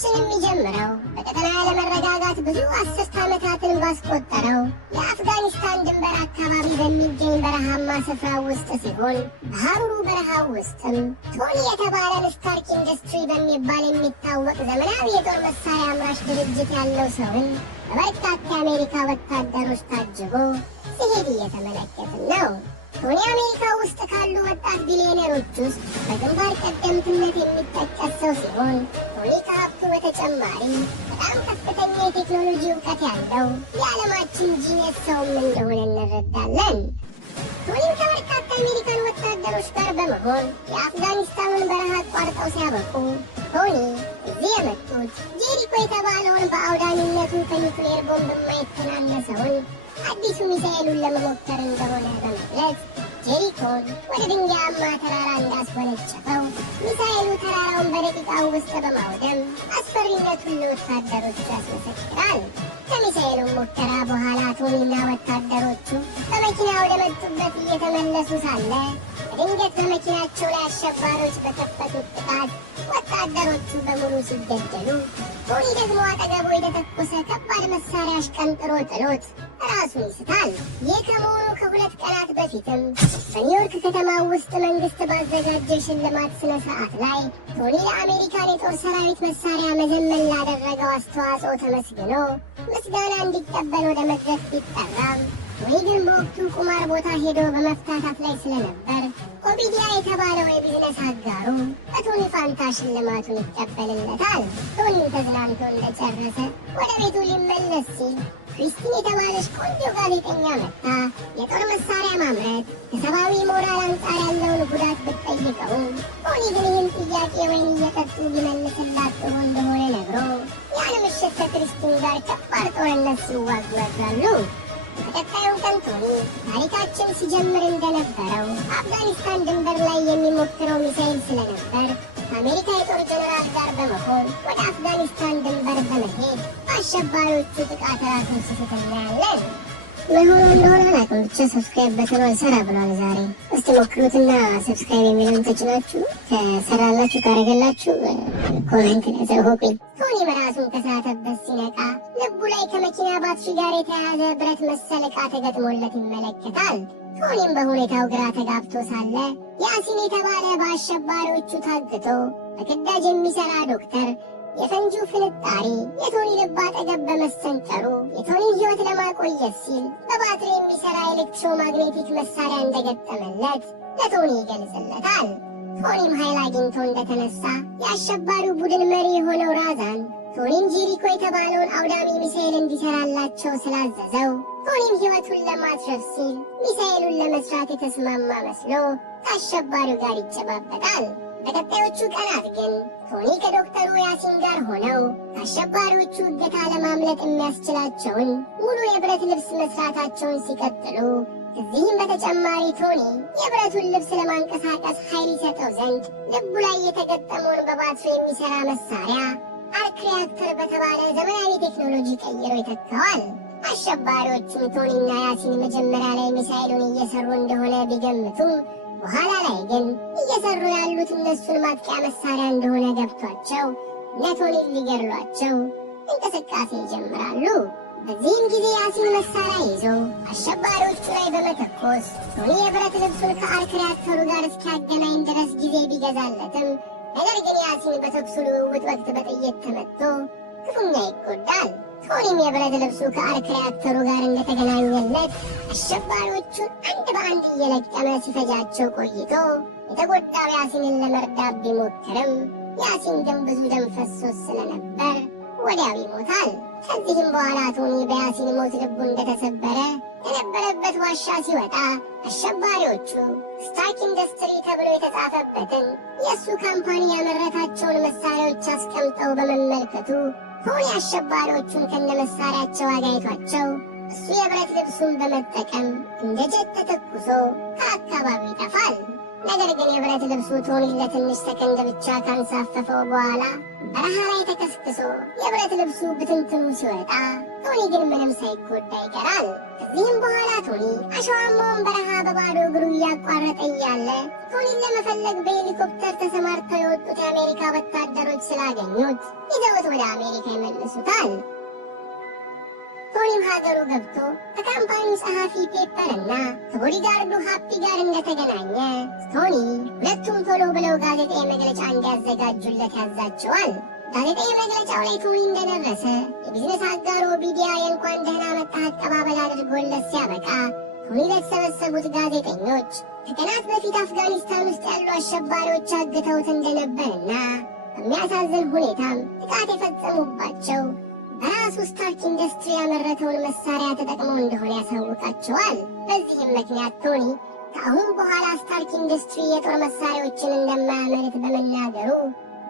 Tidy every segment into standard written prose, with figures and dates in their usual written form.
ታሪካችን የሚጀምረው በቀጠና ያለመረጋጋት ብዙ አስርት ዓመታትን ባስቆጠረው የአፍጋኒስታን ድንበር አካባቢ በሚገኝ በረሃማ ስፍራ ውስጥ ሲሆን በሐሩሩ በረሃ ውስጥም ቶኒ የተባለ ስታርክ ኢንዱስትሪ በሚባል የሚታወቅ ዘመናዊ የጦር መሳሪያ አምራች ድርጅት ያለው ሰውን በበርካታ የአሜሪካ ወታደሮች ታጅቦ ሲሄድ እየተመለከትን ነው። ቶኒ አሜሪካ ውስጥ ካሉ ወጣት ቢሊዮነሮች ውስጥ በግንባር ቀደምትነት የሚጠቀስ ሰው ሲሆን ቶኒ ከሀብቱ በተጨማሪ በጣም ከፍተኛ የቴክኖሎጂ እውቀት ያለው የዓለማችን ጂኒየስ ሰውም እንደሆነ እንረዳለን። ቶኒም ከበርካታ የአሜሪካን ወታደሮች ጋር በመሆን የአፍጋኒስታኑን በረሃ አቋርጠው ሲያበቁ ቶኒ እዚህ የመጡት ጄሪኮ የተባለውን በአውዳሚነቱ ከኒውክሌር ቦምብ የማይተናነሰውን አዲሱ ሚሳኤሉን ለመሞከር እንደሆነ በመግለጽ ጄሪኮን ወደ ድንጋያማ ተራራ እንዳስወነጨፈው ሚሳኤሉ ተራራውን በደቂቃው ውስጥ በማውደም አስፈሪነቱን ለወታደሮቹ ያስመሰክራል። ከሚሳኤሉ ሙከራ በኋላ ቶኒና ወታደሮቹ በመኪና ወደ መጡበት እየተመለሱ ሳለ በድንገት በመኪናቸው ላይ አሸባሪዎች በከፈቱት ጥቃት ወታደሮቹ በሙሉ ሲገደሉ ቶኒ ደግሞ አጠገቡ የተተኮሰ ከባድ መሳሪያ አሽቀንጥሮ ጥሎት ራሱን ይስታል። ይህ ከመሆኑ ከ2 ቀናት በፊትም በኒውዮርክ ከተማ ውስጥ መንግስት ባዘጋጀ ሽልማት ስነ ስርዓት ላይ ቶኒ ለአሜሪካን የጦር ሰራዊት መሳሪያ መዘመን ላደረገው አስተዋጽኦ ተመስግኖ ምስጋና እንዲቀበል ወደ መድረክ ቢጠራም ቶኒ ግን በወቅቱ ቁማር ቦታ ሄዶ በመፍታታት ላይ ስለነበር ኦቢዲያ የተባለው የቢዝነስ አጋሩ በቶኒ ፋንታ ሽልማቱን ይቀበልለታል። ቶኒም ተዝናንቶ እንደጨረሰ ወደ ቤቱ ሊመለስ ሲል ክሪስቲን የተባለች ቆንጆ ጋዜጠኛ መጥታ የጦር መሳሪያ ማምረት ከሰብአዊ ሞራል አንጻር ያለውን ጉዳት ብትጠይቀውም ቶኒ ግን ይህን ጥያቄ ወይን እየጠጡ ሊመልስላት ጥሩ እንደሆነ ነግሮ ያን ምሽት ከክሪስቲን ጋር ከባድ ጦርነት ሲዋጉ ያድራሉ። በቀጣዩ ቀን ቶኒ ታሪካችን ሲጀምር እንደነበረው አፍጋኒስታን ድንበር ላይ የሚሞክረው ሚሳኤል ስለነበር ከአሜሪካ የጦር ጀነራል ጋር በመሆን ወደ አፍጋኒስታን ድንበር በመሄድ አሸባሪዎቹ ጥቃት ራሱን ሲስት እናያለን። መሆኑ እንደሆነ አላውቅም፣ ብቻ ሰብስክራይብ በተኑ አልሰራ ብሏል ዛሬ። እስቲ ሞክሩትና ሰብስክራይብ የሚለውን ተጭናችሁ ከሰራላችሁ ካረገላችሁ ኮሜንት ላይ ዘሆቁኝ። ቶኒ ራሱን ከሳተበት ሲነቃ ልቡ ላይ ከመኪና ባትሪ ጋር የተያያዘ ብረት መሰል ዕቃ ተገጥሞለት ይመለከታል። ቶኒም በሁኔታው ግራ ተጋብቶ ሳለ ያሲን የተባለ በአሸባሪዎቹ ታግቶ በግዳጅ የሚሰራ ዶክተር የፈንጂው ፍንጣሪ የቶኒ ልብ አጠገብ በመሰንጠሩ የቶኒን ሕይወት ለማቆየት ሲል በባትሪ የሚሰራ ኤሌክትሮማግኔቲክ መሳሪያ እንደገጠመለት ለቶኒ ይገልጽለታል። ቶኒም ኃይል አግኝቶ እንደተነሳ የአሸባሪው ቡድን መሪ የሆነው ራዛን ቶኒም ጄሪኮ የተባለውን አውዳሚ ሚሳኤል እንዲሰራላቸው ስላዘዘው ቶኒም ሕይወቱን ለማትረፍ ሲል ሚሳኤሉን ለመስራት የተስማማ መስሎ ከአሸባሪው ጋር ይጨባበጣል። በቀጣዮቹ ቀናት ግን ቶኒ ከዶክተሩ ያሲን ጋር ሆነው ከአሸባሪዎቹ እገታ ለማምለጥ የሚያስችላቸውን ሙሉ የብረት ልብስ መስራታቸውን ሲቀጥሉ ከዚህም በተጨማሪ ቶኒ የብረቱን ልብስ ለማንቀሳቀስ ኃይል ይሰጠው ዘንድ ልቡ ላይ የተገጠመውን በባትሪ የሚሰራ መሳሪያ አርክ ሪያክተር በተባለ ዘመናዊ ቴክኖሎጂ ቀይሮ ይተካዋል። አሸባሪዎቹም ቶኒና ያሲን መጀመሪያ ላይ ሚሳኤሉን እየሰሩ እንደሆነ ቢገምቱም በኋላ ላይ ግን እየሰሩ ያሉት እነሱን ማጥቂያ መሳሪያ እንደሆነ ገብቷቸው ለቶኒ ሊገድሏቸው እንቅስቃሴ ይጀምራሉ። በዚህም ጊዜ ያሲን መሳሪያ ይዞ አሸባሪዎቹ ላይ በመተኮስ ቶኒ የብረት ልብሱን ከአርክ ሪያክተሩ ጋር እስኪያገናኝ ድረስ ጊዜ ቢገዛለትም ነገር ግን ያሲን በተኩሱ ልውውጥ ወቅት በጥይት ተመትቶ ክፉኛ ይጎዳል። ቶኒም የብረት ልብሱ ከአርክ ሪያክተሩ ጋር እንደተገናኘለት አሸባሪዎቹን አንድ በአንድ እየለቀመ ሲፈጃቸው ቆይቶ የተጎዳው ያሲንን ለመርዳት ቢሞክርም ያሲን ግን ብዙ ደም ፈሶት ስለነበር ወዲያው ይሞታል። ከዚህም በኋላ ቶኒ በያሲን ሞት ልቡ እንደተሰበረ የነበረበት ዋሻ ሲወጣ አሸባሪዎቹ ስታርክ ኢንዱስትሪ ተብሎ የተጻፈበትን የእሱ ካምፓኒ ያመረታቸውን መሳሪያዎች አስቀምጠው በመመልከቱ ቶኒ አሸባሪዎቹን ከነመሳሪያቸው አጋይቷቸው እሱ የብረት ልብሱን በመጠቀም እንደ ጀት ተተኩሶ ከአካባቢው ይጠፋል። ነገር ግን የብረት ልብሱ ቶኒን ለትንሽ ሰከንድ ብቻ ካንሳፈፈው በኋላ በረሃ ላይ ተከስክሶ የብረት ልብሱ ብትንትኑ ሲወጣ ቶኒ ግን ምንም ሳይጎዳ ይቀራል። ከዚህም በኋላ ቶኒ አሸዋማውን በረሃ በባዶ እግሩ እያቋረጠ እያለ ቶኒን ለመፈለግ በሄሊኮፕተር ተሰማርተው የወጡት የአሜሪካ ወታደሮች ስላገኙት ይዘውት ወደ አሜሪካ ይመልሱታል። ቶኒም ሀገሩ ገብቶ ከካምፓኒው ጸሐፊ ፔፐር እና ከቦዲጋርዱ ሃፒ ጋር እንደተገናኘ ቶኒ ሁለቱም ቶሎ ብለው ጋዜጣዊ መግለጫ እንዲያዘጋጁለት ያዛቸዋል። ጋዜጣዊ መግለጫው ላይ ቶኒ እንደደረሰ የቢዝነስ አጋሩ ኦቢዲያ የእንኳን ደህና መጣህ አቀባበል አድርጎለት ሲያበቃ ቶኒ ለተሰበሰቡት ጋዜጠኞች ከቀናት በፊት አፍጋኒስታን ውስጥ ያሉ አሸባሪዎች አግተውት እንደነበርና በሚያሳዝን ሁኔታም ጥቃት የፈጸሙባቸው በራሱ ስታርክ ኢንዱስትሪ ያመረተውን መሳሪያ ተጠቅመው እንደሆነ ያሳውቃቸዋል። በዚህም ምክንያት ቶኒ ከአሁን በኋላ ስታርክ ኢንዱስትሪ የጦር መሳሪያዎችን እንደማያመርት በመናገሩ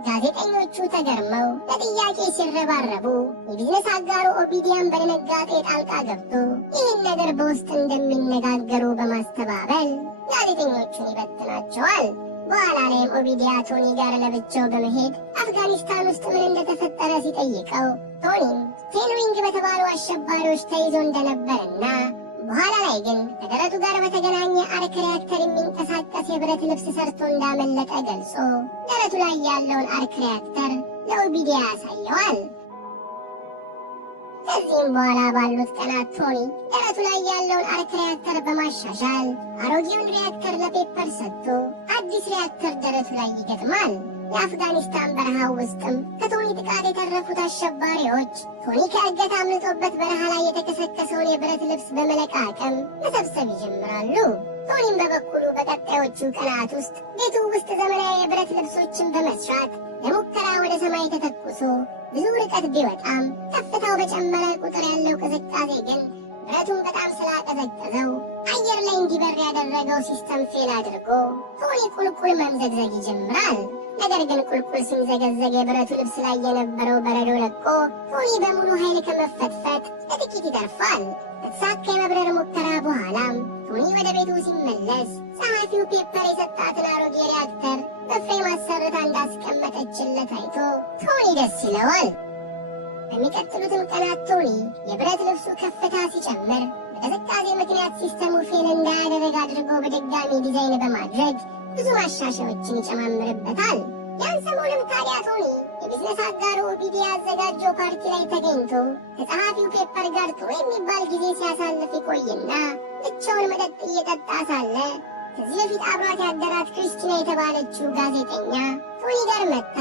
ጋዜጠኞቹ ተገርመው ለጥያቄ ሲረባረቡ የቢዝነስ አጋሩ ኦቢዲያን በድንጋጤ ጣልቃ ገብቶ ይህን ነገር በውስጥ እንደሚነጋገሩ በማስተባበል ጋዜጠኞቹን ይበትናቸዋል። በኋላ ላይም ኦቢዲያ ቶኒ ጋር ለብቻው በመሄድ አፍጋኒስታን ውስጥ ምን እንደተፈጠረ ሲጠይቀው ቶኒም ቴንዊንግ በተባሉ አሸባሪዎች ተይዞ እንደነበርና በኋላ ላይ ግን ከደረቱ ጋር በተገናኘ አርክ ሪያክተር የሚንቀሳቀስ የብረት ልብስ ሰርቶ እንዳመለጠ ገልጾ ደረቱ ላይ ያለውን አርክ ሪያክተር ለኦቢዲያ ያሳየዋል። ከዚህም በኋላ ባሉት ቀናት ቶኒ ደረቱ ላይ ያለውን አርክ ሪያክተር በማሻሻል አሮጌውን ሪያክተር ለፔፐር ሰጥቶ አዲስ ሪያክተር ደረቱ ላይ ይገጥማል። የአፍጋኒስታን በረሃ ውስጥም ከቶኒ ጥቃት የተረፉት አሸባሪዎች ቶኒ ከእገታ አምልጦበት በረሃ ላይ የተከሰከሰውን የብረት ልብስ በመለቃቀም መሰብሰብ ይጀምራሉ። ቶኒም በበኩሉ በቀጣዮቹ ቀናት ውስጥ ቤቱ ውስጥ ዘመናዊ የብረት ልብሶችን በመስራት ለሙከራ ወደ ሰማይ ተተኩሶ ብዙ ርቀት ቢወጣም ከፍታው በጨመረ ቁጥር ያለው ቅዝቃዜ ግን ብረቱን በጣም ስላቀዘቀዘው አየር ላይ እንዲበር ያደረገው ሲስተም ፌል አድርጎ ቶኒ ቁልቁል መምዘግዘግ ይጀምራል። ነገር ግን ቁልቁል ሲምዘገዘግ የብረቱ ልብስ ላይ የነበረው በረዶ ለቆ ቶኒ በሙሉ ኃይል ከመፈትፈት ለጥቂት ይተርፋል። ከተሳካ የመብረር ሙከራ በኋላም ቶኒ ወደ ቤቱ ሲመለስ ጸሐፊው ፔፐር የሰጣትን አሮጌ ሪያክተር በፍሬም አሰርታ እንዳስቀመጠችለት አይቶ ቶኒ ደስ ይለዋል። በሚቀጥሉትም ቀናት ቶኒ የብረት ልብሱ ከፍታ ሲጨምር በቅዝቃዜ ምክንያት ሲስተሙ ፌል እንዳያደረግ አድርጎ በድጋሚ ዲዛይን በማድረግ ብዙ ማሻሻያዎችን ይጨማምርበታል። ያን ሰሞኑን ታዲያ ቶኒ የቢዝነስ አጋሩ ኦቢዲያ ያዘጋጀው ፓርቲ ላይ ተገኝቶ ከጸሐፊው ፔፐር ጋር ጥሩ የሚባል ጊዜ ሲያሳልፍ ይቆይና ብቻውን መጠጥ እየጠጣ ሳለ ከዚህ በፊት አብሯት ያደራት ክሪስቲና የተባለችው ጋዜጠኛ ቶኒ ጋር መጥታ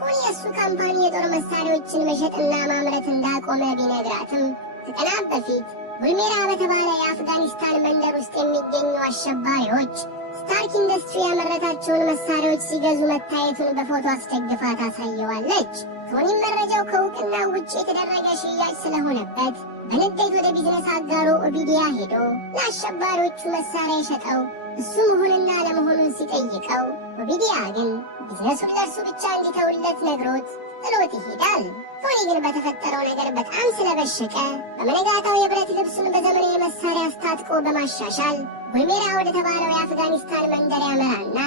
ቶኒ የእሱ ካምፓኒ የጦር መሳሪያዎችን መሸጥና ማምረት እንዳቆመ ቢነግራትም ከቀናት በፊት ቡልሜራ በተባለ የአፍጋኒስታን መንደር ውስጥ የሚገኙ አሸባሪዎች ስታርክ ኢንዱስትሪ ያመረታቸውን መሳሪያዎች ሲገዙ መታየቱን በፎቶ አስደግፋ ታሳየዋለች። ቶኒም መረጃው ከእውቅና ውጭ የተደረገ ሽያጭ ስለሆነበት በንዴት ወደ ቢዝነስ አጋሩ ኦቢዲያ ሄዶ ለአሸባሪዎቹ መሳሪያ የሸጠው እሱ መሆንና ለመሆኑን ሲጠይቀው ኦቢዲያ ግን ቢዝነሱን ለእርሱ ብቻ እንዲተውለት ነግሮት ጥሎት ይሄዳል። ቶኒ ግን በተፈጠረው ነገር በጣም ስለበሸቀ በመነጋታው የብረት ልብሱን በዘመናዊ መሳሪያ አስታጥቆ በማሻሻል ቡልሜራ ወደ ተባለው የአፍጋኒስታን መንደር ያመራና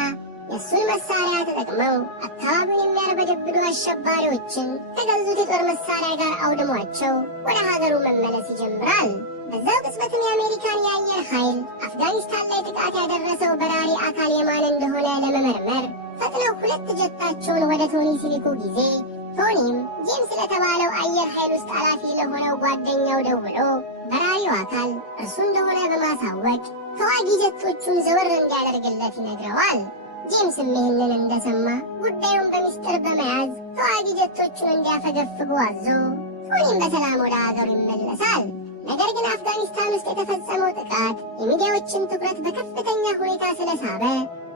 የእሱን መሳሪያ ተጠቅመው አካባቢውን የሚያርበደብዱ አሸባሪዎችን ከገዙት የጦር መሳሪያ ጋር አውድሟቸው ወደ ሀገሩ መመለስ ይጀምራል። በዛው ቅጽበትም የአሜሪካን የአየር ኃይል አፍጋኒስታን ላይ ጥቃት ያደረሰው በራሪ አካል የማን እንደሆነ ለመመርመር ፈጥነው ሁለት ጀታቸውን ወደ ቶኒ ሲልኩ ጊዜ ቶኒም ጄምስ ለተባለው አየር ኃይል ውስጥ ኃላፊ ለሆነው ጓደኛው ደውሎ በራሪው አካል እርሱ እንደሆነ በማሳወቅ ተዋጊ ጀቶቹን ዘወር እንዲያደርግለት ይነግረዋል። ጄምስም ይህንን እንደሰማ ጉዳዩን በሚስጥር በመያዝ ተዋጊ ጀቶቹን እንዲያፈገፍጉ አዞ ቶኒም በሰላም ወደ ሀገሩ ይመለሳል። ነገር ግን አፍጋኒስታን ውስጥ የተፈጸመው ጥቃት የሚዲያዎችን ትኩረት በከፍተኛ ሁኔታ ስለሳበ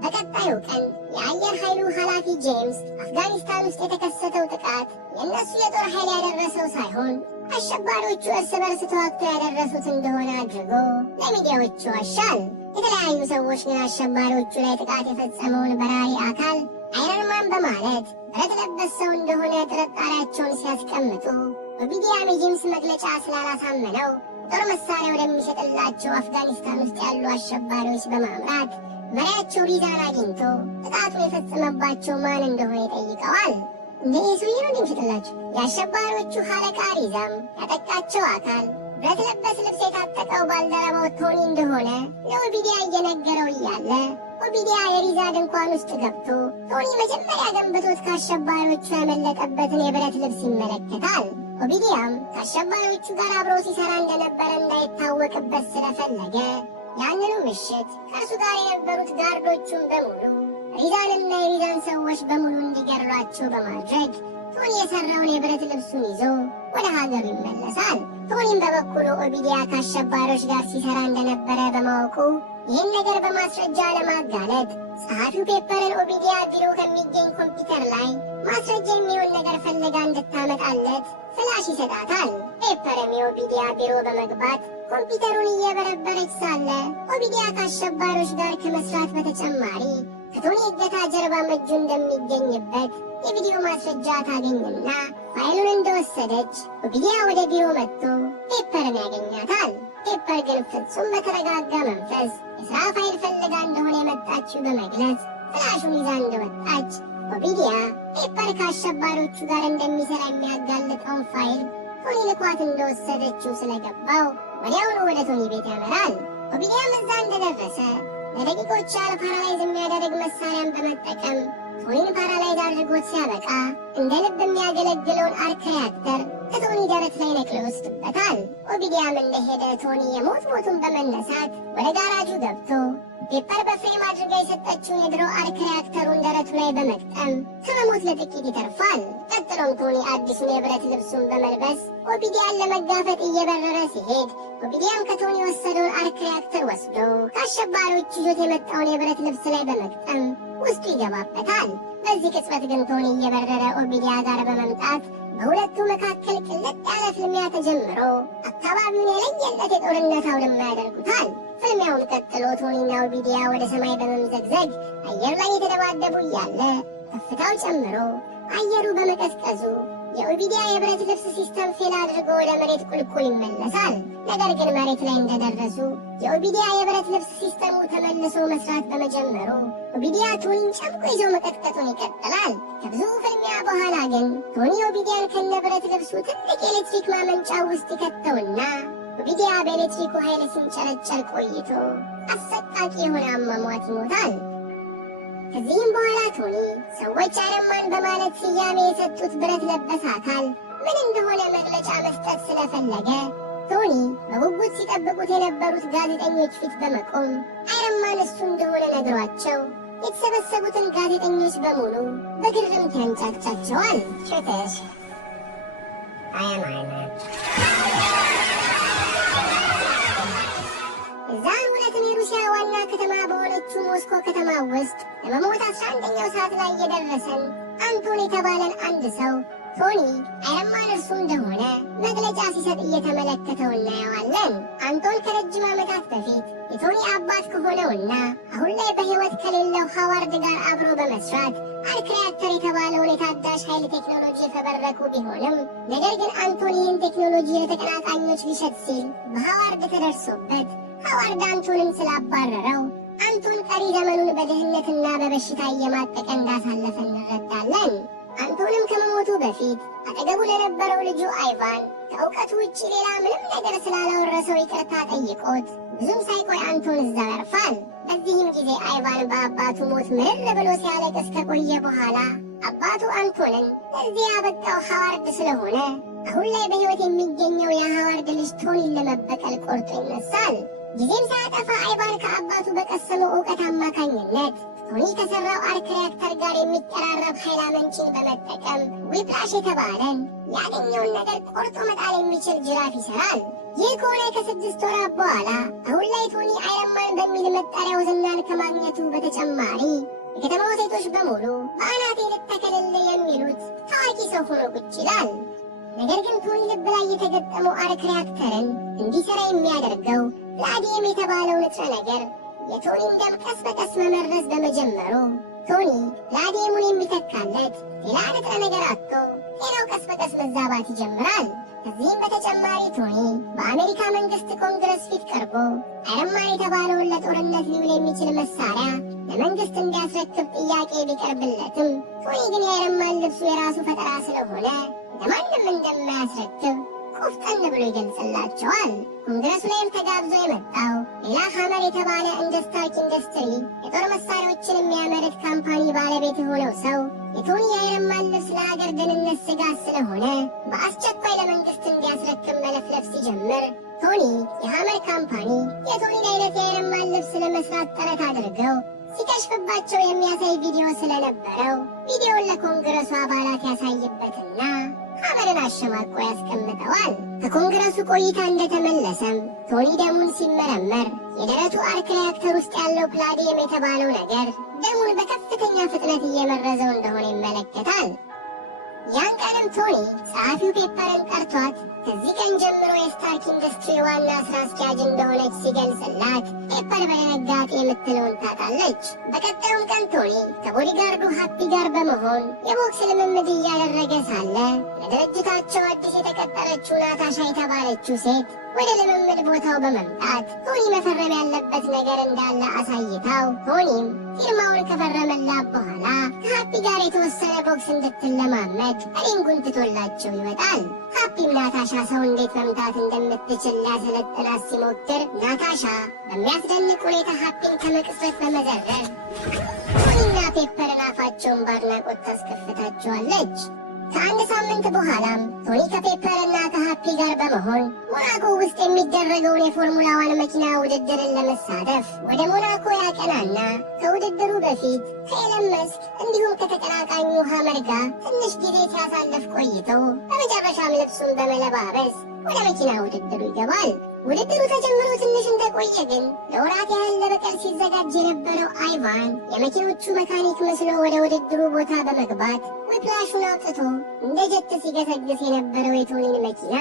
በቀጣዩ ቀን የአየር ኃይሉ ኃላፊ ጄምስ አፍጋኒስታን ውስጥ የተከሰተው ጥቃት የእነሱ የጦር ኃይል ያደረሰው ሳይሆን አሸባሪዎቹ እርስ በርስ ተዋግተው ያደረሱት እንደሆነ አድርጎ ለሚዲያዎቹ ዋሻል። የተለያዩ ሰዎች ግን አሸባሪዎቹ ላይ ጥቃት የፈጸመውን በራሪ አካል አይረንማን በማለት ብረት ለበስ ሰው እንደሆነ ጥርጣሬያቸውን ሲያስቀምጡ ኦቢዲያም የጄምስ መግለጫ ስላላሳመነው ጦር መሳሪያ ወደሚሸጥላቸው አፍጋኒስታን ውስጥ ያሉ አሸባሪዎች በማምራት መሪያቸው ሪዛን አግኝቶ ጥቃቱን የፈጸመባቸው ማን እንደሆነ ይጠይቀዋል። እንደ ሰውዬ ነው እንደሚሸጥላቸው። የአሸባሪዎቹ ሻለቃ ሪዛም ያጠቃቸው አካል ብረት ለበስ ልብስ የታጠቀው ባልደረባው ቶኒ እንደሆነ ለኦቢዲያ እየነገረው እያለ ኦቢዲያ የሪዛ ድንኳን ውስጥ ገብቶ ቶኒ መጀመሪያ ገንብቶት ከአሸባሪዎቹ ያመለጠበትን የብረት ልብስ ይመለከታል። ኦቢዲያም ከአሸባሪዎቹ ጋር አብሮ ሲሰራ እንደነበረ እንዳይታወቅበት ስለፈለገ ያንኑ ምሽት ከእርሱ ጋር የነበሩት ጋርዶቹን በሙሉ ሪዛንና የሪዛን ሰዎች በሙሉ እንዲገድሏቸው በማድረግ ቶኒ የሰራውን የብረት ልብሱን ይዞ ወደ ሀገሩ ይመለሳል። ቶኒም በበኩሉ ኦቢዲያ ከአሸባሪዎች ጋር ሲሰራ እንደነበረ በማወቁ ይህን ነገር በማስረጃ ለማጋለጥ ጸሐፊው ፔፐርን ኦቢዲያ ቢሮ ከሚገኝ ኮምፒውተር ላይ ማስረጃ የሚሆን ነገር ፈልጋ እንድታመጣለት ፍላሽ ይሰጣታል። ፔፐርም የኦቢዲያ ቢሮ በመግባት ኮምፒውተሩን እየበረበረች ሳለ ኦቢዲያ ከአሸባሪዎች ጋር ከመስራት በተጨማሪ ከቶኒ እገታ ጀርባ እጁ እንደሚገኝበት የቪዲዮ ማስረጃ ታገኝና ፋይሉን እንደወሰደች ኦቢዲያ ወደ ቢሮ መጥቶ ፔፐርን ያገኛታል። ፔፐር ግን ፍጹም በተረጋጋ መንፈስ የሥራ ፋይል ፈልጋ እንደሆነ የመጣችው በመግለጽ ፍላሹን ይዛ እንደወጣች ኦቢዲያ ፔፐር ከአሸባሪዎቹ ጋር እንደሚሠራ የሚያጋልጠውን ፋይል ቶኒ ልኳት እንደወሰደችው ስለገባው ወዲያውኑ ወደ ቶኒ ቤት ያመራል። ኦቢዲያም እዛ እንደደረሰ ለደቂቆች ያህል ፓራላይዝ የሚያደርግ መሳሪያን በመጠቀም ቶኒን ፓራላይዝ አድርጎት ሲያበቃ እንደ ልብ የሚያገለግለውን አርክ ሪያክተር ከቶኒ ደረት ላይ ነቅሎ ይወስድበታል። ኦቢዲያም እንደሄደ ቶኒ ሞቱን በመነሳት ወደ ጋራጁ ገብቶ ፔፐር በፍሬም አድርጋ የሰጠችውን የድሮ አርክ ሪያክተሩን ደረቱ ላይ በመግጠም ከመሞት ለጥቂት ይተርፋል። ቀጥሎም ቶኒ አዲሱን የብረት ልብሱን በመልበስ ኦቢዲያን ለመጋፈጥ እየበረረ ሲሄድ ኦቢዲያም ከቶኒ የወሰደውን አርክ ሪያክተር ወስዶ ከአሸባሪዎች ይዞት የመጣውን የብረት ልብስ ላይ በመግጠም ውስጡ ይገባበታል። በዚህ ቅጽበት ግን ቶኒ እየበረረ ኦቢዲያ ጋር በመምጣት በሁለቱ መካከል ቅልጥ ያለ ፍልሚያ ተጀምሮ አካባቢውን የለየለት የጦርነት አውድማ ያደርጉታል። ፍልሚያውን ቀጥሎ ቶኒና ኦቢዲያ ወደ ሰማይ በመምዘግዘግ አየር ላይ የተደባደቡ እያለ ከፍታው ጨምሮ አየሩ በመቀዝቀዙ የኦቢዲያ የብረት ልብስ ሲስተም ፌል አድርጎ ወደ መሬት ቁልቁል ይመለሳል። ነገር ግን መሬት ላይ እንደደረሱ የኦቢዲያ የብረት ልብስ ሲስተሙ ተመልሶ መስራት በመጀመሩ ኦቢዲያ ቶኒን ጨምቆ ይዞ መቀጥቀጡን ይቀጥላል። ከብዙ ፍልሚያ በኋላ ግን ቶኒ ኦቢዲያን ከነ ብረት ልብሱ ትልቅ የኤሌክትሪክ ማመንጫ ውስጥ ይከተውና ኦቢዲያ በኤሌክትሪኩ ኃይል ሲንጨረጨር ቆይቶ አሰቃቂ የሆነ አሟሟት ይሞታል። ከዚህም በኋላ ቶኒ ሰዎች አይረንማን በማለት ስያሜ የሰጡት ብረት ለበስ አካል ምን እንደሆነ መግለጫ መስጠት ስለፈለገ ቶኒ በጉጉት ሲጠብቁት የነበሩት ጋዜጠኞች ፊት በመቆም አይረንማን እሱ እንደሆነ ነግሯቸው የተሰበሰቡትን ጋዜጠኞች በሙሉ በግርምት ያንጫጫቸዋል። ሸተሽ ዛን ሁለትን የሩሲያ ዋና ከተማ በሆነችው ሞስኮ ከተማ ውስጥ ለመሞት 11ኛው ሰዓት ላይ የደረሰን አንቶን የተባለን አንድ ሰው ቶኒ አይረንማን እርሱ እንደሆነ መግለጫ ሲሰጥ እየተመለከተው እናየዋለን። አንቶን ከረጅም ዓመታት በፊት የቶኒ አባት ከሆነውና አሁን ላይ በሕይወት ከሌለው ሃዋርድ ጋር አብሮ በመስራት አርክ ሪያክተር የተባለውን የታዳሽ ኃይል ቴክኖሎጂ የፈበረኩ ቢሆንም ነገር ግን አንቶን ይህን ቴክኖሎጂ ለተቀናቃኞች ሊሸጥ ሲል በሃዋርድ ተደርሶበት ሃዋርድ አንቶንን ስላባረረው አንቶን ቀሪ ዘመኑን በድህነትና በበሽታ እየማቀቀ እንዳሳለፈ እንረዳለን። አንቶንም ከመሞቱ በፊት አጠገቡ ለነበረው ልጁ አይቫን ከእውቀቱ ውጭ ሌላ ምንም ነገር ስላላወረሰው ይቅርታ ጠይቆት ብዙም ሳይቆይ አንቶን እዛው ያርፋል። በዚህም ጊዜ አይቫን በአባቱ ሞት ምርር ብሎ ሲያለቅስ ከቆየ በኋላ አባቱ አንቶንን ለዚህ ያበቃው ሃዋርድ ስለሆነ አሁን ላይ በሕይወት የሚገኘው የሃዋርድ ልጅ ቶኒን ለመበቀል ቆርጦ ይነሳል። ጊዜም ሳያጠፋ አይቫን ከአባቱ በቀሰመው እውቀት አማካኝነት ቶኒ ከሠራው አርክ ሪያክተር ጋር የሚቀራረብ ኃይል አመንጪን በመጠቀም ዊፕላሽ የተባለን ያገኘውን ነገር ቆርጦ መጣል የሚችል ጅራፍ ይሠራል። ይህ ከሆነ ከ6 ወራት በኋላ አሁን ላይ ቶኒ አይረንማን በሚል መጠሪያው ዝናን ከማግኘቱ በተጨማሪ የከተማው ሴቶች በሙሉ በአናቴ ልተከልል የሚሉት ታዋቂ ሰው ሆኖ ቁጭ ይላል። ነገር ግን ቶኒ ልብ ላይ የተገጠመው አርክ ሪያክተርን እንዲሠራ የሚያደርገው ፕላዲየም የተባለው ንጥረ ነገር የቶኒን ደም ቀስ በቀስ መመረዝ በመጀመሩ ቶኒ ፕላዲየሙን የሚተካለት ሌላ ንጥረ ነገር አጥቶ ጤናው ቀስ በቀስ መዛባት ይጀምራል። ከዚህም በተጨማሪ ቶኒ በአሜሪካ መንግስት ኮንግረስ ፊት ቀርቦ አይረንማን የተባለውን ለጦርነት ሊውል የሚችል መሳሪያ ለመንግስት እንዲያስረክብ ጥያቄ ቢቀርብለትም ቶኒ ግን የአይረንማን ልብሱ የራሱ ፈጠራ ስለሆነ ለማንም እንደማያስረክብ ቆፍጠን ብሎ ይገልጽላቸዋል። ኮንግረሱ ላይም ተጋብዞ የመጣው ሌላ ሀመር የተባለ እንደ ስታርክ ኢንዱስትሪ የጦር መሳሪያዎችን የሚያመርት ካምፓኒ ባለቤት የሆነው ሰው የቶኒ የአይረን ማን ልብስ ለሀገር ደህንነት ስጋት ስለሆነ በአስቸኳይ ለመንግስት እንዲያስረክብ መለፍለፍ ሲጀምር ቶኒ የሀመር ካምፓኒ የቶኒን አይነት የአይረን ማን ልብስ ለመስራት ጥረት አድርገው ሲከሽፍባቸው የሚያሳይ ቪዲዮ ስለነበረው ቪዲዮውን ለኮንግረሱ አባላት ያሳይበትና ሀመርን አሸማቆ ያስቀምጠዋል። ከኮንግረሱ ቆይታ እንደተመለሰም ቶኒ ደሙን ሲመረመር የደረቱ አርክ ሪያክተር ውስጥ ያለው ፕላዲየም የተባለው ነገር ደሙን በከፍተኛ ፍጥነት እየመረዘው እንደሆነ ይመለከታል። ያን ቀንም ቶኒ ጸሐፊው ፔፐርን ጠርቷት ከዚህ ቀን ጀምሮ የስታርክ ኢንዱስትሪ ዋና ስራ አስኪያጅ እንደሆነች ሲገልጽላት ፔፐር በድንጋጤ የምትለውን ታጣለች። በቀጣዩም ቀን ቶኒ ከቦዲጋርዱ ሃፒ ጋር በመሆን የቦክስ ልምምድ እያደረገ ሳለ ለድርጅታቸው አዲስ የተቀጠረችው ናታሻ የተባለችው ሴት ወደ ልምምድ ቦታው በመምጣት ቶኒ መፈረም ያለበት ነገር እንዳለ አሳይታው ቶኒም ፊርማውን ከፈረመላት በኋላ ከሃፒ ጋር የተወሰነ ቦክስ እንድትለማመድ ሪንጉን ትቶላቸው ይወጣል። ሃፒም ናታሻ ሰው እንዴት መምታት እንደምትችል ሊያሰለጥናት ሲሞክር ናታሻ በሚያስደንቅ ሁኔታ ሃፒን ከመቅጽበት በመዘረር ቶኒና ፔፐርን አፋቸውን በአድናቆት ታስከፍታቸዋለች። ከአንድ ሳምንት በኋላም ቶኒ ከፔፐርና ከሃፒ ጋር በመሆን ሞናኮ ውስጥ የሚደረገውን የፎርሙላ ዋን መኪና ውድድርን ለመሳተፍ ወደ ሞናኮ ያቀናና ከውድድሩ በፊት ከኤለን መስክ እንዲሁም ከተቀናቃኙ ሀመር ጋር ትንሽ ጊዜ ሲያሳልፍ ቆይተው በመጨረሻም ልብሱን በመለባበስ ወደ መኪና ውድድሩ ይገባል። ውድድሩ ተጀምሮ ትንሽ እንደቆየ ግን ለወራት ያህል ለበቀል ሲዘጋጅ የነበረው አይቫን የመኪኖቹ መካኒክ መስሎ ወደ ውድድሩ ቦታ በመግባት ዊፕላሹን አውጥቶ እንደ ጀት ሲገሰግስ የነበረው የቶኒን መኪና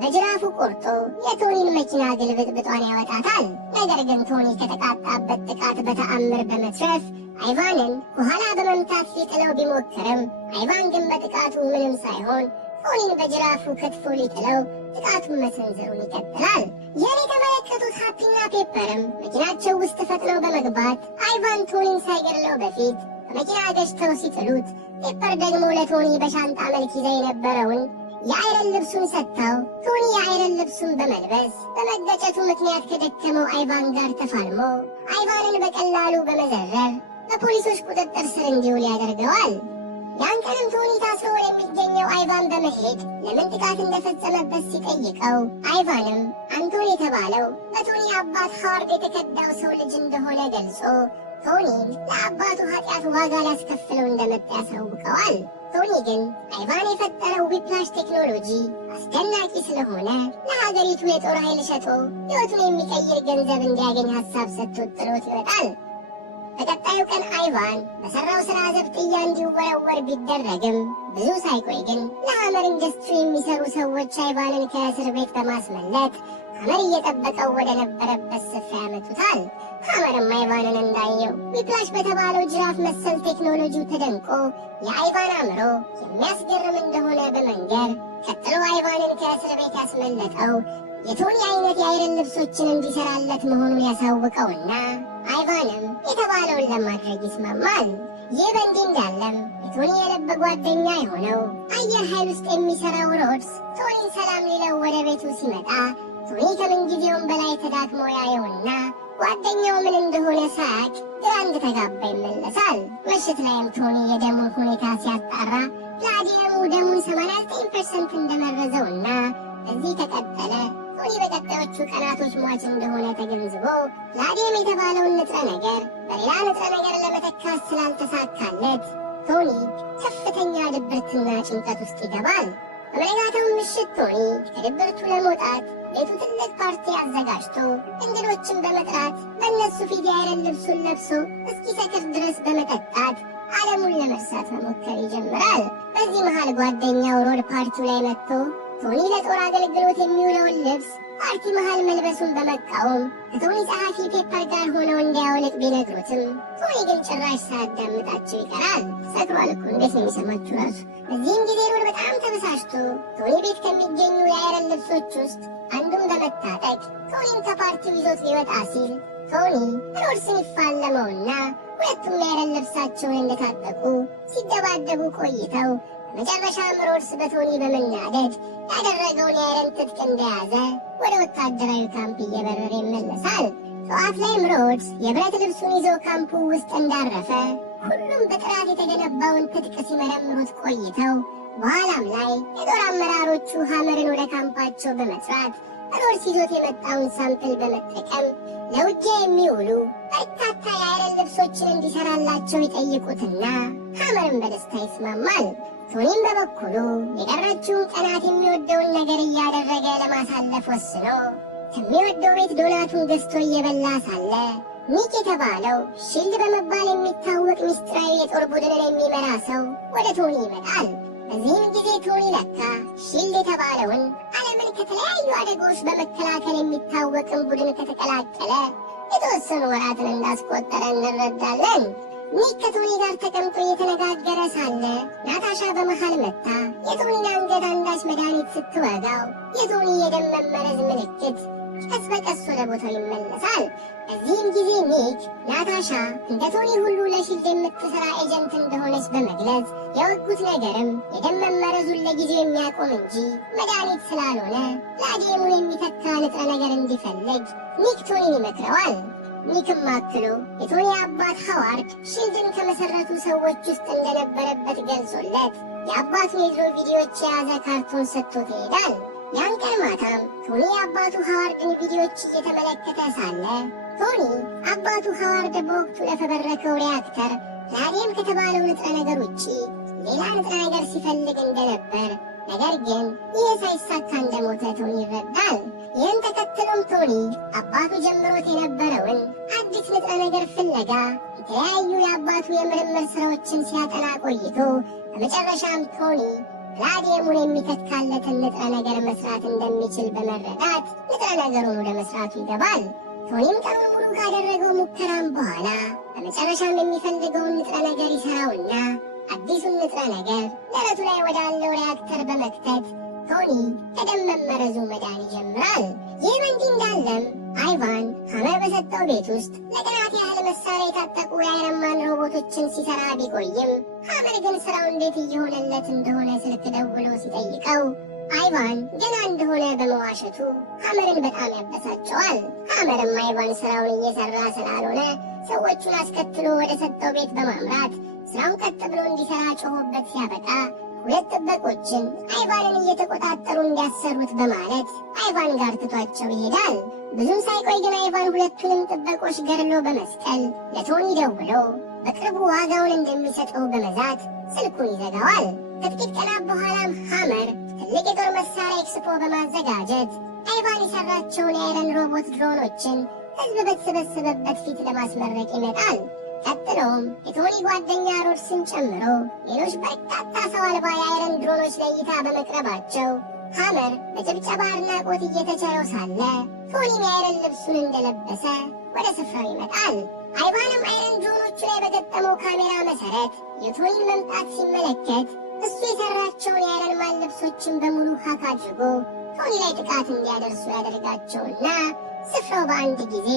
በጅራፉ ቆርጦ የቶኒን መኪና ግልብጥብጧን ያወጣታል። ነገር ግን ቶኒ ከተቃጣበት ጥቃት በተአምር በመትረፍ አይቫንን ከኋላ በመምታት ሊጥለው ቢሞክርም አይቫን ግን በጥቃቱ ምንም ሳይሆን ቶኒን በጅራፉ ከትፎ ሊጥለው ጥቃቱን መሰንዘሩን ይቀጥላል። ይህን የተመለከቱት ሃፒና ፔፐርም መኪናቸው ውስጥ ፈጥነው በመግባት አይቫን ቶኒን ሳይገድለው በፊት በመኪና ገጭተው ሲጥሉት ፔፐር ደግሞ ለቶኒ በሻንጣ መልክ ይዘው የነበረውን የአይረን ልብሱን ሰጥተው ቶኒ የአይረን ልብሱን በመልበስ በመገጨቱ ምክንያት ከደከመው አይቫን ጋር ተፋልሞ አይቫንን በቀላሉ በመዘረር በፖሊሶች ቁጥጥር ስር እንዲውል ያደርገዋል። ያን ቀንም ቶኒ ታስሮ ወደሚገኘው አይቫን በመሄድ ለምን ጥቃት እንደፈጸመበት ሲጠይቀው አይቫንም አንቶኒ የተባለው በቶኒ አባት ሃዋርድ የተከዳው ሰው ልጅ እንደሆነ ገልጾ ቶኒን ለአባቱ ኃጢአት ዋጋ ሊያስከፍለው እንደመጣ ያሳውቀዋል። ቶኒ ግን አይቫን የፈጠረው ዊፕላሽ ቴክኖሎጂ አስደናቂ ስለሆነ ለሀገሪቱ የጦር ኃይል ሸጦ ሕይወቱን የሚቀይር ገንዘብ እንዲያገኝ ሀሳብ ሰጥቶት ጥሎት ይወጣል። በቀጣዩ ቀን አይቫን በሰራው ስራ ዘብጥያ እንዲወረወር ቢደረግም ብዙ ሳይቆይ ግን ለሀመር ኢንዱስትሪ የሚሰሩ ሰዎች አይቫንን ከእስር ቤት በማስመለጥ ሀመር እየጠበቀው ወደ ነበረበት ስፍራ ያመጡታል። ሀመርም አይቫንን እንዳየው ዊፕላሽ በተባለው ጅራፍ መሰል ቴክኖሎጂው ተደንቆ የአይቫን አእምሮ የሚያስገርም እንደሆነ በመንገር ቀጥሎ አይቫንን ከእስር ቤት ያስመለጠው የቶኒ አይነት የአይረን ልብሶችን እንዲሰራለት መሆኑን ያሳውቀውና አይቫንም የተባለውን ለማድረግ ይስማማል። ይህ በእንዲህ እንዳለም የቶኒ የልብ ጓደኛ የሆነው አየር ኃይል ውስጥ የሚሰራው ሮድስ ቶኒን ሰላም ሊለው ወደ ቤቱ ሲመጣ ቶኒ ከምንጊዜውም በላይ ተዳክሞ ያየውና ጓደኛው ምን እንደሆነ ሳያቅ ግራ እንደተጋባ ይመለሳል። ምሽት ላይም ቶኒ የደሙን ሁኔታ ሲያጣራ ፕላዲየሙ ደሙን 89% እንደመረዘውና እዚህ ከቀጠለ ቶኒ በቀጣዮቹ ቀናቶች ሟች እንደሆነ ተገንዝቦ ፕላዲየም የተባለውን ንጥረ ነገር በሌላ ንጥረ ነገር ለመተካት ስላልተሳካለት ቶኒ ከፍተኛ ድብርትና ጭንቀት ውስጥ ይገባል። በመነጋታው ምሽት ቶኒ ከድብርቱ ለመውጣት ቤቱ ትልቅ ፓርቲ አዘጋጅቶ እንግዶችን በመጥራት በእነሱ ፊት የአይረን ልብሱን ለብሶ እስኪሰክር ድረስ በመጠጣት ዓለሙን ለመርሳት መሞከር ይጀምራል። በዚህ መሃል ጓደኛው ሮድ ፓርቲው ላይ መጥቶ ቶኒ ለጦር አገልግሎት የሚውለውን ልብስ ፓርቲ መሃል መልበሱን በመቃወም ከቶኒ ጸሐፊ ፔፐር ጋር ሆነው እንዲያወልቅ ቢነግሩትም ቶኒ ግን ጭራሽ ሳያዳምጣቸው ይቀራል። ሰክሯል እኮ እንዴት ነው የሚሰማችሁ ራሱ። በዚህም ጊዜ ሮድ በጣም ተበሳጭቶ ቶኒ ቤት ከሚገኙ የአይረን ልብሶች ውስጥ አንዱን በመታጠቅ ቶኒን ከፓርቲው ይዞት ሊወጣ ሲል ቶኒ ሮድስን ይፋለመውና ሁለቱም የአይረን ልብሳቸውን እንደታጠቁ ሲደባደቡ ቆይተው በመጨረሻም ሮድስ በቶኒ በመናደድ ያደረገውን የአይረን ትጥቅ እንደያዘ ወደ ወታደራዊ ካምፕ እየበረረ ይመለሳል። ጠዋት ላይም ሮድስ የብረት ልብሱን ይዞ ካምፑ ውስጥ እንዳረፈ ሁሉም በጥራት የተገነባውን ትጥቅ ሲመረምሩት ቆይተው በኋላም ላይ የጦር አመራሮቹ ሐመርን ወደ ካምፓቸው በመጥራት ሮድስ ይዞት የመጣውን ሳምፕል በመጠቀም ለውጊያ የሚውሉ በርካታ የአይረን ልብሶችን እንዲሰራላቸው ይጠይቁትና ሐመርን በደስታ ይስማማል። ቶኒም በበኩሉ የቀረችውን ቀናት የሚወደውን ነገር እያደረገ ለማሳለፍ ወስኖ ከሚወደው ቤት ዶናቱን ገዝቶ እየበላ ሳለ ኒክ የተባለው ሺልድ በመባል የሚታወቅ ሚስጥራዊ የጦር ቡድንን የሚመራ ሰው ወደ ቶኒ ይመጣል። በዚህም ጊዜ ቶኒ ለካ ሺልድ የተባለውን ዓለምን ከተለያዩ አደጋዎች በመከላከል የሚታወቅን ቡድን ከተቀላቀለ የተወሰኑ ወራትን እንዳስቆጠረ እንረዳለን። ኒክ ከቶኒ ጋር ተቀምጦ እየተነጋገረ ሳለ ናታሻ በመሃል መታ የቶኒን አንገት አንዳች መድኃኒት ስትወጋው የቶኒ የደም መመረዝ ምልክት ቀስ በቀስ ወደ ቦታው ይመለሳል። በዚህም ጊዜ ኒክ ናታሻ እንደ ቶኒ ሁሉ ለሺልድ የምትሰራ ኤጀንት እንደሆነች በመግለጽ የወጉት ነገርም የደም መመረዙን ለጊዜው የሚያቆም እንጂ መድኃኒት ስላልሆነ ለአዴሙን የሚተካ ንጥረ ነገር እንዲፈልግ ኒክ ቶኒን ይመክረዋል። ኒክም አክሎ የቶኒ አባት ሃዋርድ ሺልድን ከመሰረቱ ሰዎች ውስጥ እንደነበረበት ገልጾለት የአባቱን የድሮ ቪዲዮዎች የያዘ ካርቶን ሰጥቶት ይሄዳል። ያን ቀን ማታም ቶኒ የአባቱ ሃዋርድን ቪዲዮዎች እየተመለከተ ሳለ ቶኒ አባቱ ሃዋርድ በወቅቱ ለፈበረከው ሪያክተር ራዲየም ከተባለው ንጥረ ነገር ውጪ ሌላ ንጥረ ነገር ሲፈልግ እንደነበር፣ ነገር ግን ይህ ሳይሳካ እንደሞተ ቶኒ ይረዳል። ይህን ተከትሎም ቶኒ አባቱ ጀምሮት የነበረውን አዲስ ንጥረ ነገር ፍለጋ የተለያዩ የአባቱ የምርምር ስራዎችን ሲያጠና ቆይቶ በመጨረሻም ቶኒ ራዲየሙን የሚተካለትን ንጥረ ነገር መስራት እንደሚችል በመረዳት ንጥረ ነገሩን ወደ መስራቱ ይገባል። ቶኒም ቀኑን ሙሉ ካደረገው ሙከራም በኋላ በመጨረሻም የሚፈልገውን ንጥረ ነገር ይሰራውና አዲሱን ንጥረ ነገር ደረቱ ላይ ወዳለው ሪያክተር በመክተት ቶኒ ከደም መመረዙ መዳን ይጀምራል። ይህ በእንዲህ እንዳለም አይቫን ሐመር በሰጠው ቤት ውስጥ ለቀናት ያህል መሳሪያ የታጠቁ የአይረንማን ሮቦቶችን ሲሰራ ቢቆይም ሐመር ግን ስራው እንዴት እየሆነለት እንደሆነ ስልክ ደውሎ ሲጠይቀው አይቫን ገና እንደሆነ በመዋሸቱ ሐመርን በጣም ያበሳጨዋል። ሐመርም አይቫን ስራውን እየሰራ ስላልሆነ ሰዎቹን አስከትሎ ወደ ሰጠው ቤት በማምራት ስራውን ቀጥ ብሎ እንዲሰራ ጮሆበት ሲያበቃ ሁለት ጥበቆችን አይቫንን እየተቆጣጠሩ እንዲያሰሩት በማለት አይቫን ጋር ትቷቸው ይሄዳል። ብዙም ሳይቆይ ግን አይቫን ሁለቱንም ጥበቆች ገድሎ በመስቀል ለቶኒ ደውሎ በቅርቡ ዋጋውን እንደሚሰጠው በመዛት ስልኩን ይዘጋዋል። ከጥቂት ቀናት በኋላም ሐመር ትልቅ የጦር መሳሪያ ኤክስፖ በማዘጋጀት አይቫን የሰራቸውን የአይረን ሮቦት ድሮኖችን ህዝብ በተሰበሰበበት ፊት ለማስመረቅ ይመጣል። ቀጥሎም የቶኒ ጓደኛ ሮድስን ጨምሮ ሌሎች በርካታ ሰው አልባ የአይረን ድሮኖች ለእይታ በመቅረባቸው ሐመር በጭብጨባ አድናቆት እየተቸረው ሳለ ቶኒም የአይረን ልብሱን እንደለበሰ ወደ ስፍራው ይመጣል። አይቫንም አይረን ድሮኖቹ ላይ በገጠመው ካሜራ መሰረት የቶኒን መምጣት ሲመለከት እሱ የሰራቸውን የአይረን ማን ልብሶችን በሙሉ ሀክ አድርጎ ቶኒ ላይ ጥቃት እንዲያደርሱ ያደርጋቸውና ስፍራው በአንድ ጊዜ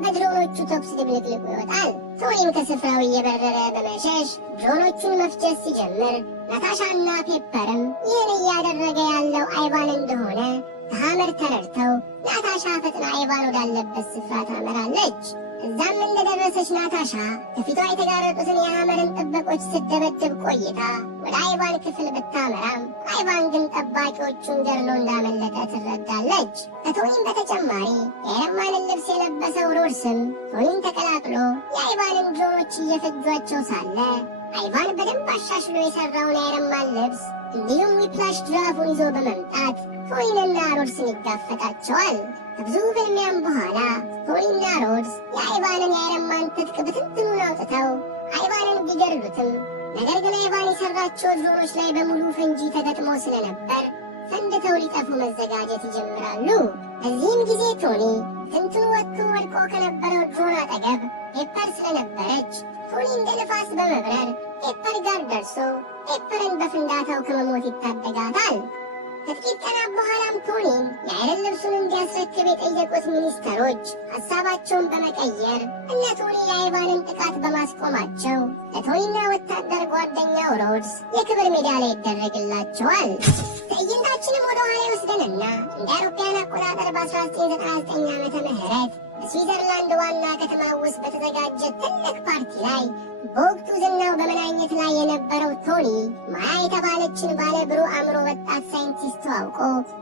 በድሮኖቹ ተኩስ ድብልቅልቁ ይወጣል። ቶኒም ከስፍራው እየበረረ በመሸሽ ድሮኖቹን መፍጀት ሲጀምር ናታሻና ፔፐርም ይህን እያደረገ ያለው አይቫን እንደሆነ ከሐመር ተረድተው ናታሻ ፈጥና አይቫን ወዳለበት ስፍራ ታመራለች። እዛም እንደደረሰች ናታሻ ከፊቷ የተጋረጡትን የሐመርን ጥበቆች ስትደበድብ ቆይታ ወደ አይቫን ክፍል ብታመራም አይቫን ግን ጠባቂዎቹን ገድሎ እንዳመለጠ ትረዳለች። ከቶኒም በተጨማሪ የአይረንማንን ልብስ የለበሰው ሮድስም ቶኒን ተቀላቅሎ የአይቫንን ድሮኖች እየፈጇቸው ሳለ አይቫን በደንብ አሻሽሎ የሰራውን የአይረንማን ልብስ እንዲሁም ዊፕላሽ ድራፉን ይዞ በመምጣት ቶኒንና ሮድስን ይጋፈጣቸዋል። ከብዙ ፍልሚያም በኋላ ቶኒና ሮድስ የአይቫንን የአይረንማን ትጥቅ ብትንትኑን አውጥተው አይቫንን ቢገድሉትም ነገር ግን አይቫን የሰራቸው ድሮኖች ላይ በሙሉ ፈንጂ ተገጥሞ ስለነበር ፈንድተው ሊጠፉ መዘጋጀት ይጀምራሉ። በዚህም ጊዜ ቶኒ ትንትኑ ወጥቶ ወድቆ ከነበረው ድሮን አጠገብ ፔፐር ስለነበረች ቶኒ እንደ ንፋስ በመብረር ፔፐር ጋር ደርሶ ፔፐርን በፍንዳታው ከመሞት ይታደጋታል። ከጥቂት ቀናት በኋላም ቶኒን የአይረን ልብሱን እንዲያስረክብ የጠየቁት ሚኒስተሮች ሀሳባቸውን በመቀየር እነ ቶኒ የአይቫንን ጥቃት በማስቆማቸው ለቶኒና ወታደር ጓደኛው ሮድስ የክብር ሜዳሊያ ይደረግላቸዋል። ትዕይንታችንም ወደ ኋላ ይወስደንና እንደ አውሮፓውያን አቆጣጠር በ1999 ዓመተ ምህረት በስዊዘርላንድ ዋና ከተማ ውስጥ በተዘጋጀ ትልቅ ፓርቲ ላይ በወቅቱ ዝናው በመናኘት ላይ የነበረው ቶኒ ማያ የተባለችን ባለ ብሩህ አእምሮ ወጣት ሳይንቲስት ተዋውቆ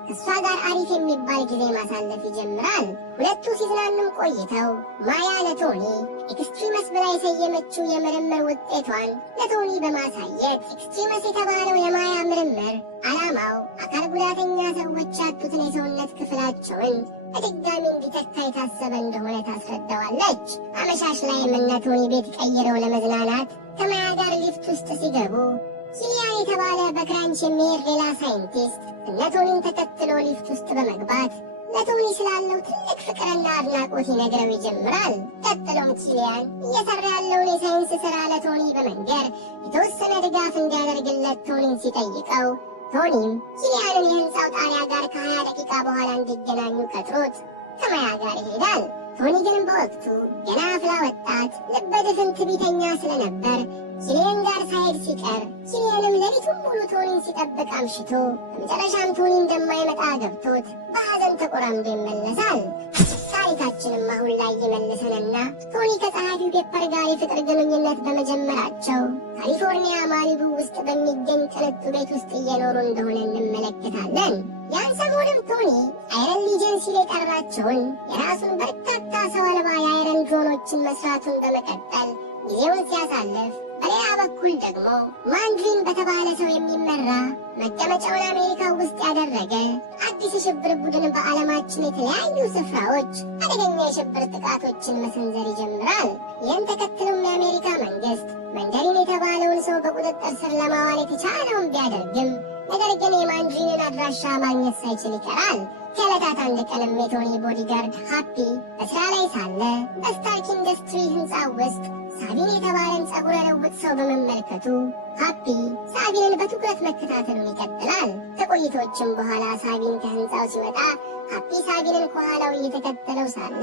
ከእሷ ጋር አሪፍ የሚባል ጊዜ ማሳለፍ ይጀምራል። ሁለቱ ሲዝናኑም ቆይተው ማያ ለቶኒ ኤክስትሪመስ ብላ የሰየመችው የምርምር ውጤቷን ለቶኒ በማሳየት ኤክስትሪመስ የተባለው የማያ ምርምር ዓላማው አካል ጉዳተኛ ሰዎች ያጡትን የሰውነት ክፍላቸውን በድጋሚ እንዲተካ የታሰበ እንደሆነ ታስረዳዋለች። አመሻሽ ላይም እነ ቶኒ ቤት ቀይረው ለመዝናናት ከማያ ጋር ሊፍት ውስጥ ሲገቡ ኪሊያን የተባለ በክራንች የሚሄድ ሌላ ሳይንቲስት እነ ቶኒን ተከትሎ ሊፍት ውስጥ በመግባት ለቶኒ ስላለው ትልቅ ፍቅርና አድናቆት ይነግረው ይጀምራል። ቀጥሎም ኪሊያን እየሰራ ያለውን የሳይንስ ሥራ ለቶኒ በመንገር የተወሰነ ድጋፍ እንዲያደርግለት ቶኒን ሲጠይቀው ቶኒም ኪሊያንን የህንፃው ጣሪያ ጋር ከ20 ደቂቃ በኋላ እንዲገናኙ ቀጥሮት ከማያ ጋር ይሄዳል። ቶኒ ግን በወቅቱ ገና አፍላ ወጣት ልበ ድፍን ትዕቢተኛ ስለነበር ኪሊያን ጋር ሳይሄድ ሲቀር ኪሊያንም ሌሊቱን ሙሉ ቶኒን ሲጠብቅ አምሽቶ በመጨረሻም ቶኒ እንደማይመጣ ገብቶት በሐዘን ተቆራምዶ ይመለሳል። ታሪካችንም አሁን ላይ ይመልሰንና ቶኒ ከጸሐፊው ፔፐር ጋር የፍቅር ግንኙነት በመጀመራቸው ካሊፎርኒያ ማሊቡ ውስጥ በሚገኝ ቅንጡ ቤት ውስጥ እየኖሩ እንደሆነ እንመለከታለን። ያን ሰሞንም ቶኒ አይረን ሊጀን ሲል የጠራቸውን የራሱን በርካታ ሰው አልባ የአይረን ድሮኖችን መስራቱን በመቀጠል ጊዜውን ሲያሳልፍ፣ በሌላ በኩል ደግሞ ማንድሪን በተባለ ሰው የሚመራ መቀመጫውን አሜሪካ ውስጥ ያደረገ አዲስ የሽብር ቡድን በዓለማችን የተለያዩ ስፍራዎች አደገኛ የሽብር ጥቃቶችን መሰንዘር ይጀምራል። ይህን ተከትሎም የአሜሪካ መንግስት መንደሪን የተባለውን ሰው በቁጥጥር ስር ለማዋል የተቻለውን ቢያደርግም ነገር ግን የማንድሪንን አድራሻ ማግኘት ሳይችል ይቀራል። ከዕለታት አንድ ቀንም የቶኒ ቦዲጋርድ ሃፒ በስራ ላይ ሳለ በስታርክ ኢንዱስትሪ ህንፃ ውስጥ ሳቢን የተባለን ጸጉረ ልውጥ ሰው በመመልከቱ ሃፒ ሳቢንን በትኩረት መከታተሉን ይቀጥላል። ከቆይቶችም በኋላ ሳቢን ከህንፃው ሲወጣ ሃፒ ሳቢንን ከኋላው እየተከተለው ሳለ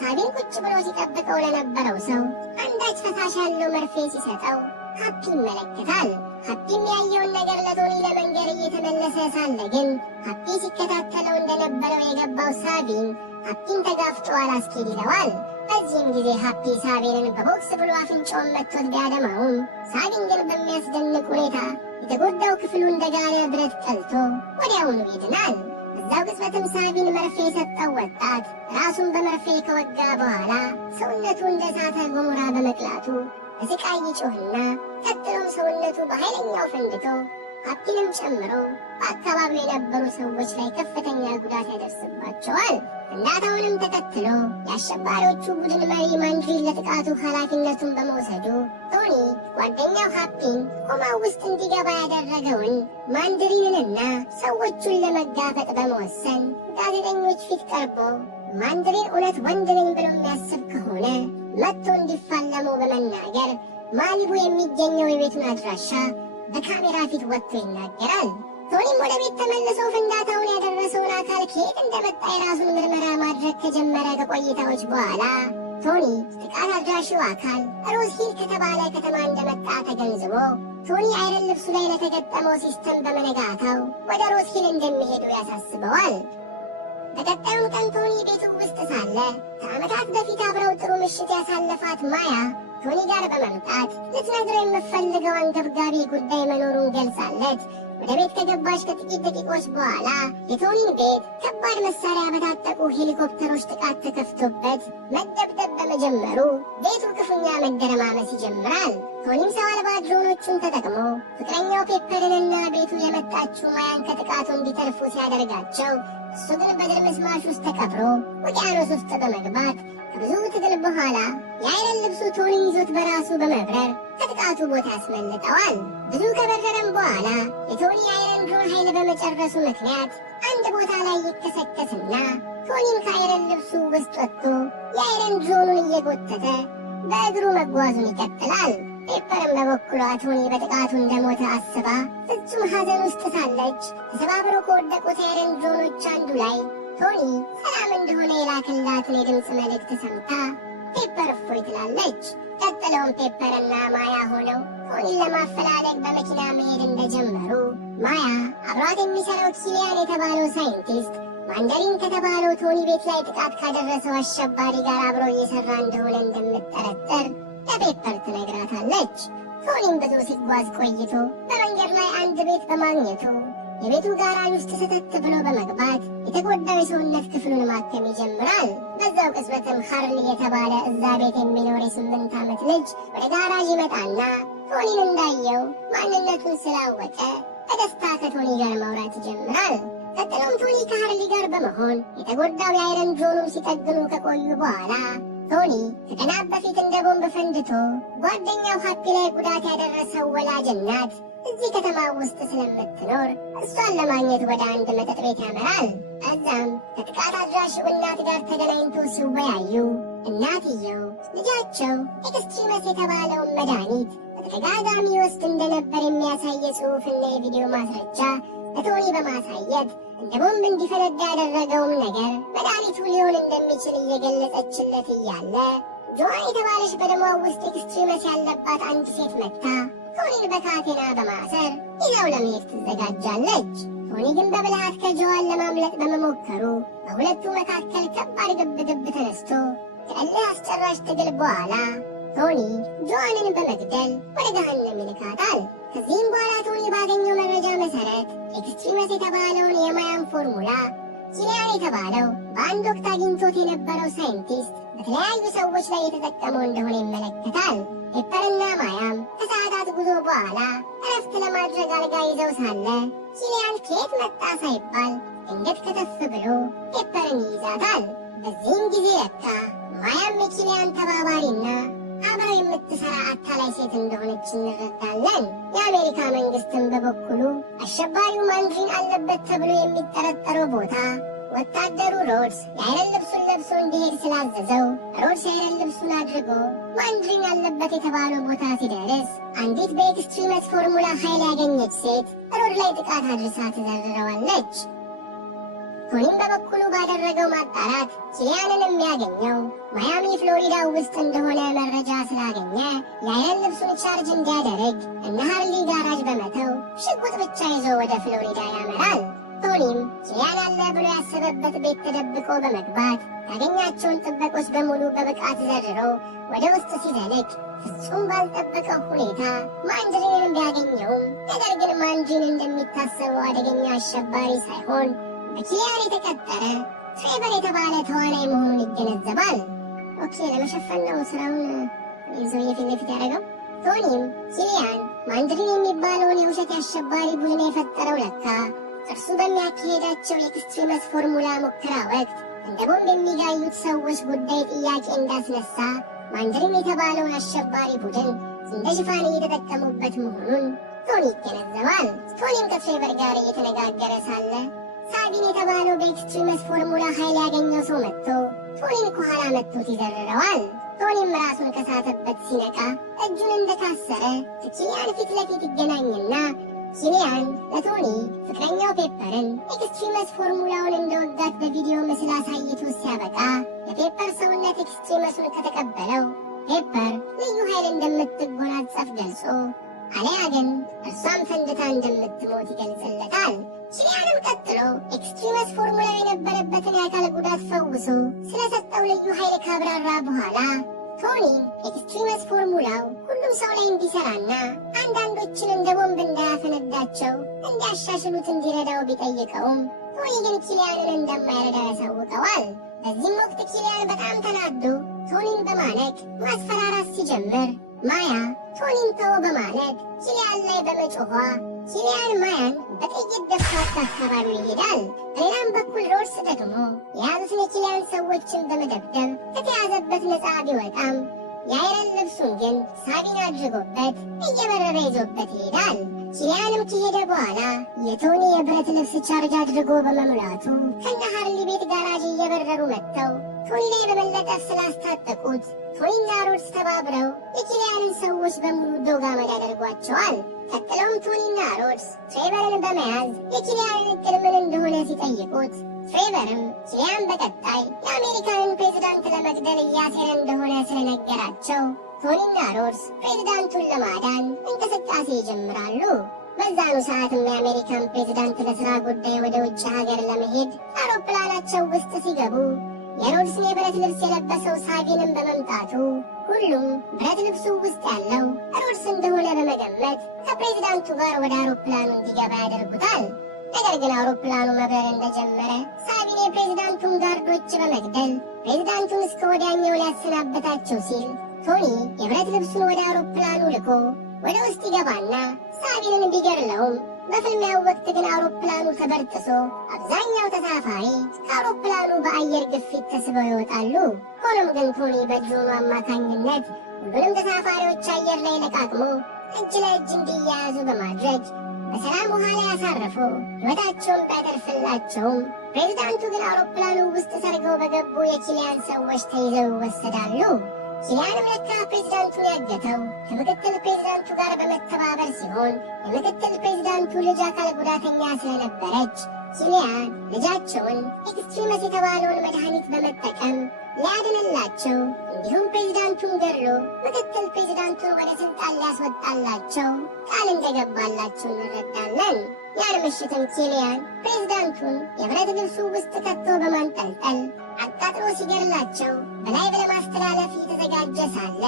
ሳቢን ቁጭ ብሎ ሲጠብቀው ለነበረው ሰው አንዳች ፈሳሽ ያለው መርፌ ሲሰጠው ሃፒ ይመለከታል። ሃፒም ያየውን ነገር ለቶኒ ለመንገር እየተመለሰ ሳለ ግን ሃፒ ሲከታተለው እንደነበረው የገባው ሳቢን ሃፒን ተጋፍጦ አላስኬድ ይለዋል። በዚህም ጊዜ ሃፒ ሳቢንን በቦክስ ብሎ አፍንጫውን መጥቶት ቢያደማውም ሳቢን ግን በሚያስደንቅ ሁኔታ የተጎዳው ክፍሉ እንደጋለ ብረት ቀልቶ ወዲያውኑ ይድናል። በዛው ቅጽበትም ሳቢን መርፌ የሰጠው ወጣት ራሱን በመርፌ ከወጋ በኋላ ሰውነቱ እንደ እሳተ ገሞራ በመቅላቱ በስቃይ ይጮህና ቀጥሎም ሰውነቱ በኃይለኛው ፈንድቶ ሃፒንም ጨምሮ በአካባቢው የነበሩ ሰዎች ላይ ከፍተኛ ጉዳት ያደርስባቸዋል። ፍንዳታውንም ተከትሎ የአሸባሪዎቹ ቡድን መሪ ማንድሪን ለጥቃቱ ኃላፊነቱን በመውሰዱ ቶኒ ጓደኛው ሃፒን ኮማ ውስጥ እንዲገባ ያደረገውን ማንድሪንንና ሰዎቹን ለመጋፈጥ በመወሰን ጋዜጠኞች ፊት ቀርቦ ማንድሪን እውነት ወንድ ነኝ ብሎ የሚያስብ ከሆነ መጥቶ እንዲፋለሙ በመናገር ማሊቡ የሚገኘው የቤቱን አድራሻ በካሜራ ፊት ወጥቶ ይናገራል። ቶኒም ወደ ቤት ተመልሶ ፍንዳታውን ያደረሰውን አካል ከየት እንደመጣ የራሱን ምርመራ ማድረግ ከጀመረ ከቆይታዎች በኋላ ቶኒ ጥቃት አድራሹ አካል ሮዝ ሂል ከተባለ ከተማ እንደመጣ ተገንዝቦ ቶኒ አይረን ልብሱ ላይ ለተገጠመው ሲስተም በመነጋታው ወደ ሮዝ ሂል እንደሚሄዱ ያሳስበዋል። በቀጣዩም ቀን ቶኒ ቤቱ ውስጥ ሳለ ከዓመታት በፊት አብረው ጥሩ ምሽት ያሳለፋት ማያ ቶኒ ጋር በመምጣት ልትነግረው የምትፈልገው አንገብጋቢ ጉዳይ መኖሩን ገልጻለት ወደ ቤት ከገባች ከጥቂት ደቂቆች በኋላ የቶኒን ቤት ከባድ መሳሪያ በታጠቁ ሄሊኮፕተሮች ጥቃት ተከፍቶበት መደብደብ በመጀመሩ ቤቱ ክፉኛ መደረማመስ ይጀምራል። ቶኒም ሰው አልባ ድሮኖቹን ተጠቅሞ ፍቅረኛው ፔፐርንና ቤቱ የመጣችው ማያን ከጥቃቱ እንዲተርፉ ሲያደርጋቸው እሱ ግን በድርምስማሽ ውስጥ ተቀብሮ ውቅያኖስ ውስጥ በመግባት ከብዙ ትግል በኋላ የአይረን ልብሱ ቶኒን ይዞት በራሱ በመብረር ከጥቃቱ ቦታ ያስመልጠዋል። ብዙ ከበረረም በኋላ የቶኒ የአይረን ድሮን ኃይል በመጨረሱ ምክንያት አንድ ቦታ ላይ ይከሰከስና ቶኒም ከአይረን ልብሱ ውስጥ ወጥቶ የአይረን ድሮኑን እየጎተተ በእግሩ መጓዙን ይቀጥላል። ፔፐርም በበኩሏ ቶኒ በጥቃቱ እንደሞተ አስባ ፍጹም በፍጹም ሐዘን ውስጥ ሳለች ተሰባብረው ከወደቁት የአይረን ድሮኖች አንዱ ላይ ቶኒ ሰላም እንደሆነ የላከላትን የድምፅ መልእክት ሰምታ ፔፐር እፎይ ትላለች። ቀጥለውም ፔፐርና ማያ ሆነው ቶኒን ለማፈላለግ በመኪና መሄድ እንደጀመሩ ማያ አብሯት የሚሰራው ኪሊያን የተባለው ሳይንቲስት ማንደሪን ከተባለው ቶኒ ቤት ላይ ጥቃት ካደረሰው አሸባሪ ጋር አብሮ እየሰራ እንደሆነ እንደምትጠረጠር ለፔፐር ትነግራታለች። ቶኒም ብዙ ሲጓዝ ቆይቶ በመንገድ ላይ አንድ ቤት በማግኘቱ የቤቱ ጋራዥ ውስጥ ሰተት ብሎ በመግባት የተጎዳው የሰውነት ክፍሉን ማከም ይጀምራል። በዛው ቅጽበትም ሃርሊ የተባለ እዛ ቤት የሚኖር የ8 ዓመት ልጅ ወደ ጋራዥ ይመጣና ቶኒን እንዳየው ማንነቱን ስላወቀ በደስታ ከቶኒ ጋር ማውራት ይጀምራል። ቀጥሎም ቶኒ ከሃርሊ ጋር በመሆን የተጎዳው የአይረን ድሮኑን ሲጠግኑ ከቆዩ በኋላ ቶኒ ከቀናት በፊት እንደ ቦምብ ፈንድቶ ጓደኛው ሃፒ ላይ ጉዳት ያደረሰው ወላጅ እናት እዚህ ከተማ ውስጥ ስለምትኖር እሷን ለማግኘት ወደ አንድ መጠጥ ቤት ያመራል። እዛም ከጥቃት አድራሽው እናት ጋር ተገናኝቶ ሲወያዩ እናትየው ልጃቸው ኤክስትሪመስ የተባለውን መድኃኒት በተደጋጋሚ ወስድ እንደነበር የሚያሳይ የጽሑፍና የቪዲዮ ማስረጃ ለቶኒ በማሳየት እንደ ቦምብ እንዲፈነዳ ያደረገውም ነገር መድኃኒቱ ሊሆን እንደሚችል እየገለጸችለት እያለ ጆዋን የተባለች በደሟ ውስጥ ኤክስትሪመስ ያለባት አንድ ሴት መጥታ ቶኒን በካቴና በማሰር ይዘው ለመሄድ ትዘጋጃለች። ቶኒ ግን በብልሃት ከጆዋን ለማምለጥ በመሞከሩ በሁለቱ መካከል ከባድ ግብግብ ተነስቶ ከእልህ አስጨራሽ ትግል በኋላ ቶኒ ጆዋንን በመግደል ወደ ገሃነም ይልካታል። ከዚህም በኋላ ቶኒ ባገኘው መረጃ መሰረት ኤክስትሪመስ የተባለውን የማያን ፎርሙላ ኪሊያን የተባለው በአንድ ወቅት አግኝቶት የነበረው ሳይንቲስት በተለያዩ ሰዎች ላይ የተጠቀመው እንደሆነ ይመለከታል። ፔፐርና ማያም ከሰዓታት ጉዞ በኋላ እረፍት ለማድረግ አልጋ ይዘው ሳለ ኪሊያን ከየት መጣ ሳይባል ድንገት ከተፍ ብሎ ፔፐርን ይይዛታል። በዚህም ጊዜ ለካ ማያም የኪሊያን ተባባሪና አብረው የምትሰራ አታላይ ሴት እንደሆነች እንረዳለን። የአሜሪካ መንግስትን በበኩሉ አሸባሪው ማንድሪን አለበት ተብሎ የሚጠረጠረው ቦታ ወታደሩ ሮድስ የአይረን ልብሱን ለብሶ እንዲሄድ ስላዘዘው ሮድስ የአይረን ልብሱን አድርጎ ማንድሪን አለበት የተባለው ቦታ ሲደርስ አንዲት በኤክስትሪመስ ፎርሙላ ኃይል ያገኘች ሴት ሮድ ላይ ጥቃት አድርሳ ትዘርረዋለች። ቶኒም በበኩሉ ባደረገው ማጣራት ኪሊያንን የሚያገኘው ማያሚ ፍሎሪዳ ውስጥ እንደሆነ መረጃ ስላገኘ የአይረን ልብሱን ቻርጅ እንዲያደርግ እነ ሃርሊ ጋራዥ በመተው ሽጉጥ ብቻ ይዞ ወደ ፍሎሪዳ ያመራል። ቶኒም ኪሊያን አለ ብሎ ያሰበበት ቤት ተደብቆ በመግባት ያገኛቸውን ጥበቆች በሙሉ በብቃት ዘርሮ ወደ ውስጥ ሲዘልቅ ፍጹም ባልጠበቀው ሁኔታ ማንድሪንን ቢያገኘውም ነገር ግን ማንድሪን እንደሚታሰበው አደገኛ አሸባሪ ሳይሆን በኪሊያን የተቀጠረ ትሬቨር የተባለ ተዋናይ መሆኑን ይገነዘባል። ኦኬ ለመሸፈን ነው ስራውን ይዞ የፊት ለፊት ያደረገው። ቶኒም ኪሊያን ማንድሪን የሚባለውን የውሸት አሸባሪ ቡድን የፈጠረው ለካ እርሱ በሚያካሄዳቸው የኤክስትሪመስ ፎርሙላ ሙከራ ወቅት እንደ ቦምብ የሚጋዩት ሰዎች ጉዳይ ጥያቄ እንዳስነሳ ማንድሪን የተባለውን አሸባሪ ቡድን እንደ ሽፋን እየተጠቀሙበት መሆኑን ቶኒ ይገነዘባል። ቶኒም ከትሬቨር ጋር እየተነጋገረ ሳለ ሳቢን የተባለው በኤክስትሪመስ ፎርሙላ ኃይል ያገኘው ሰው መጥቶ ቶኒን ከኋላ መጥቶት ይዘርረዋል። ቶኒም ራሱን ከሳተበት ሲነቃ እጁን እንደታሰረ ከኪሊያን ፊት ለፊት ይገናኝና ኪሊያን ለቶኒ ፍቅረኛው ፔፐርን ኤክስትሪመስ ፎርሙላውን እንደወጋት በቪዲዮ ምስል አሳይቶ ሲያበቃ የፔፐር ሰውነት ኤክስትሪመሱን ከተቀበለው ፔፐር ልዩ ኃይል እንደምትጎናጸፍ ገልጾ አለያ ግን እርሷም ፈንድታ እንደምትሞት ይገልጽለታል። ኪሊያንም ቀጥሎ ኤክስትሪመስ ፎርሙላ የነበረበትን የአካል ጉዳት ፈውሶ ስለሰጠው ልዩ ኃይል ካብራራ በኋላ ቶኒ ኤክስትሪመስ ፎርሙላው ሁሉም ሰው ላይ እንዲሰራና አንዳንዶችን እንደ ቦምብ እንዳያፈነዳቸው እንዲያሻሽሉት እንዲረዳው ቢጠይቀውም ቶኒ ግን ኪሊያንን እንደማይረዳ ያሳውቀዋል። በዚህም ወቅት ኪሊያን በጣም ተናዶ ቶኒን በማነቅ ማስፈራራት ሲጀምር ማያ ቶኒን ተው በማለት ኪሊያን ላይ በመጮኋ ኪሊያን ማያን በጥይት ደፍቷት አካባቢው ይሄዳል። በሌላም በኩል ሮድስ ደግሞ የያዙትን የኪሊያን ሰዎችን በመደብደብ ከተያዘበት ነፃ ቢወጣም የአይረን ልብሱን ግን ሳቢን አድርጎበት እየበረረ ይዞበት ይሄዳል። ኪሊያንም ከሄደ በኋላ የቶኒ የብረት ልብስ ቻርጅ አድርጎ በመሙላቱ ከነ ሃርሊ ቤት ጋራዥ እየበረሩ መጥተው ቶኒ ላይ በመለጠፍ ስላስታጠቁት ቶኒና ሮድስ ተባብረው የኪሊያንን ሰዎች በሙሉ ዶግ አመድ ያደርጓቸዋል። ቀጥለውም ቶኒና ሮድስ ትሬቨርን በመያዝ የኪሊያንን እቅድ ምን እንደሆነ ሲጠይቁት ትሬቨርም ኪሊያን በቀጣይ የአሜሪካንን ፕሬዝዳንት ለመግደል እያሴረ እንደሆነ ስለነገራቸው ቶኒና ሮድስ ፕሬዝዳንቱን ለማዳን እንቅስቃሴ ይጀምራሉ። በዛኑ ሰዓትም የአሜሪካን ፕሬዝዳንት ለሥራ ጉዳይ ወደ ውጭ ሀገር ለመሄድ አውሮፕላናቸው ውስጥ ሲገቡ የሮድስን የብረት ልብስ የለበሰው ሳቪንም በመምጣቱ ሁሉም ብረት ልብሱ ውስጥ ያለው ሮድስ እንደሆነ በመገመት ከፕሬዝዳንቱ ጋር ወደ አውሮፕላኑ እንዲገባ ያደርጉታል። ነገር ግን አውሮፕላኑ መብረር እንደጀመረ ሳቪን የፕሬዝዳንቱን ጋርዶች በመግደል ፕሬዝዳንቱን እስከ ወዲያኛው ሊያሰናበታቸው ሲል ቶኒ የብረት ልብሱን ወደ አውሮፕላኑ ልኮ ወደ ውስጥ ይገባና ሳቪንን ቢገድለውም በፍልሚያው ወቅት ግን አውሮፕላኑ ተበርጥሶ አብዛኛው ተሳፋሪ ከአውሮፕላኑ በአየር ግፊት ተስበው ይወጣሉ። ሆኖም ግን ቶኒ በድሮኑ አማካኝነት ሁሉንም ተሳፋሪዎች አየር ላይ ለቃቅሞ እጅ ለእጅ እንዲያያዙ በማድረግ በሰላም ውሃ ላይ አሳርፎ ሕይወታቸውን ቢያተርፍላቸውም ፕሬዝዳንቱ ግን አውሮፕላኑ ውስጥ ሰርገው በገቡ የኪሊያን ሰዎች ተይዘው ይወሰዳሉ። ኪሊያንም ለካ ፕሬዝዳንቱን ያገተው ከምክትል ፕሬዝዳንቱ ጋር በመተባበር ሲሆን የምክትል ፕሬዝዳንቱ ልጅ አካል ጉዳተኛ ስለነበረች ኪሊያን ልጃቸውን ኤክስትሪመስ የተባለውን መድኃኒት በመጠቀም ሊያድንላቸው እንዲሁም ፕሬዝዳንቱን ገድሎ ምክትል ፕሬዝዳንቱን ወደ ስልጣን ሊያስወጣላቸው ቃል እንደገባላቸው እንረዳለን። ያን ምሽትም ኪሊያን ፕሬዝዳንቱን የብረት ልብሱ ውስጥ ከቶ በማንጠልጠል አቃጥሎ ሲገድላቸው በላይቭ ለማስተላለፍ እየተዘጋጀ ሳለ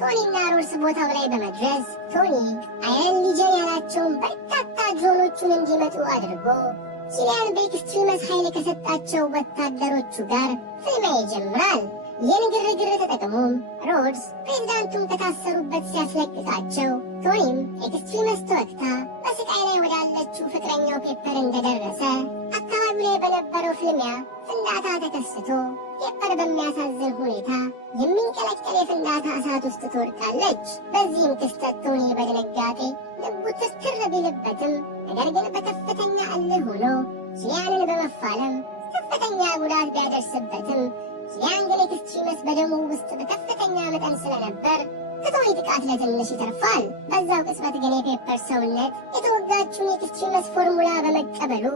ቶኒና ሮድስ ቦታው ላይ በመድረስ ቶኒ አይረን ሊጀን ያላቸውን በርካታ ድሮኖቹን እንዲመጡ አድርጎ ኪሊያን በኤክስትሪመስ ኃይል ከሰጣቸው ወታደሮቹ ጋር ፍልሚያ ይጀምራል። ይህን ግርግር ተጠቅሞም ሮድስ ፕሬዝዳንቱን ከታሰሩበት ሲያስለቅቃቸው ቶኒም ኤክስትሪመስ ተወግታ በስቃይ ላይ ወዳለችው ፍቅረኛው ፔፐር እንደደረሰ አካባቢው ላይ በነበረው ፍልሚያ ፍንዳታ ተከስቶ ፔፐር በሚያሳዝን ሁኔታ የሚንቀለቀል የፍንዳታ እሳት ውስጥ ትወድቃለች። በዚህም ክስተት ቶኒ በድንጋጤ ልቡ ትስክር ቢልበትም ነገር ግን በከፍተኛ እልህ ሆኖ ኪሊያንን በመፋለም ከፍተኛ ጉዳት ቢያደርስበትም ኪሊያን ግን ኤክስትሪመስ በደሙ ውስጥ በከፍተኛ መጠን ስለነበር ከቶኒ ጥቃት ለትንሽ ይተርፋል። በዛው ቅጽበት ግን የፔፐር ሰውነት የተወጋችውን የኤክስትሪመስ ፎርሙላ በመቀበሉ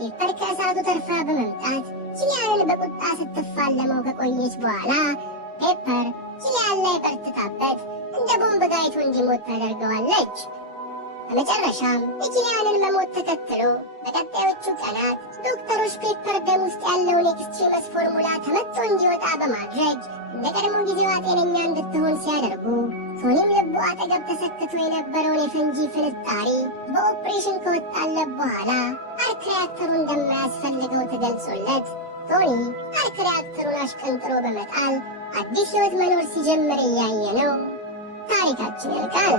ፔፐር ከእሳቱ ተርፋ በመምጣት ኪሊያንን በቁጣ ስትፋለመው ከቆየች በኋላ ፔፐር ኪሊያን ላይ በርትታበት እንደ ቦምብ ጋይቶ እንዲሞት ታደርገዋለች። በመጨረሻም የኪሊያንን መሞት ተከትሎ በቀጣዮቹ ቀናት ዶክተሮች ፔፐር ደም ውስጥ ያለውን ኤክስትሪመስ ፎርሙላ ተመቶ እንዲወጣ በማድረግ እንደ ቀድሞ ጊዜዋ ጤነኛ እንድትሆን ሲያደርጉ ቶኒም ልቡ አጠገብ ተሰክቶ የነበረውን የፈንጂ ፍንጣሪ በኦፕሬሽን ከወጣለት በኋላ አርክ ሪያክተሩ እንደማያስፈልገው ተገልጾለት ቶኒ አርክ ሪያክተሩን አሽቀንጥሮ በመጣል አዲስ ሕይወት መኖር ሲጀምር እያየ ነው። ታሪካችን ያልቃል።